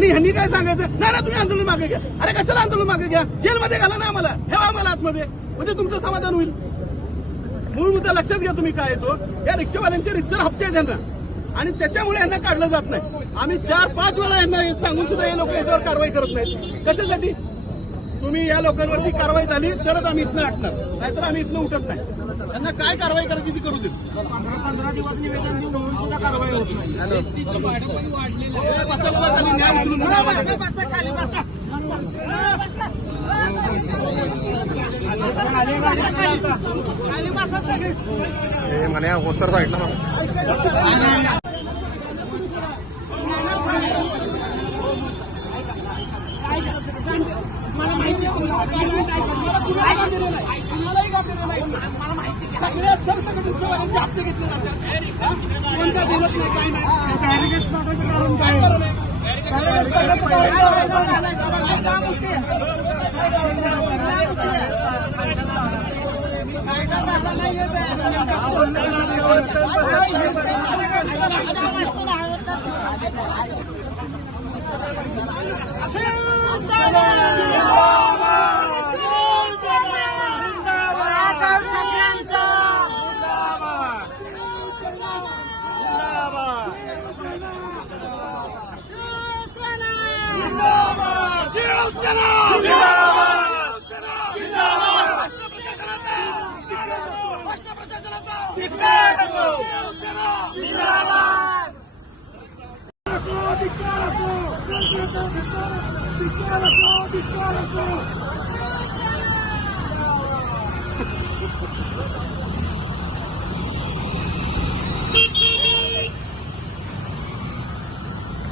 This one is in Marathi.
आणि ह्यांनी काय सांगायचं, नाही ना तुम्ही आंदोलन मागे घ्या. अरे कशाला आंदोलन मागे घ्या, जेलमध्ये घाला ना आम्हाला, ठेवा आम्हाला आतमध्ये, म्हणजे तुमचं समाधान होईल. मूळ मुद्दा लक्षात घ्या तुम्ही काय येतो, या रिक्षावाल्यांचे रितसर हप्ते आहेत त्यांना आणि त्याच्यामुळे यांना काढलं जात नाही. आम्ही 4-5 वेळा यांना सांगून सुद्धा हे लोक याच्यावर कारवाई करत नाहीत. कशासाठी? तुम्ही या लोकांवरती कारवाई झाली तरच आम्ही इथनं हटणार, नाहीतर आम्ही इथनं उठत नाही. त्यांना काय कारवाई करायची ती करू दे. 15 दिवस निवेदन देऊन सुद्धा कारवाई होत नाही. न्याय उचलून म्हणे ओसर साईडला मला माहिती आहे सगळ्या सरसकट हप्ते घेतले जातात. कोणत्या दिवस नाही काही नाही. काय कारण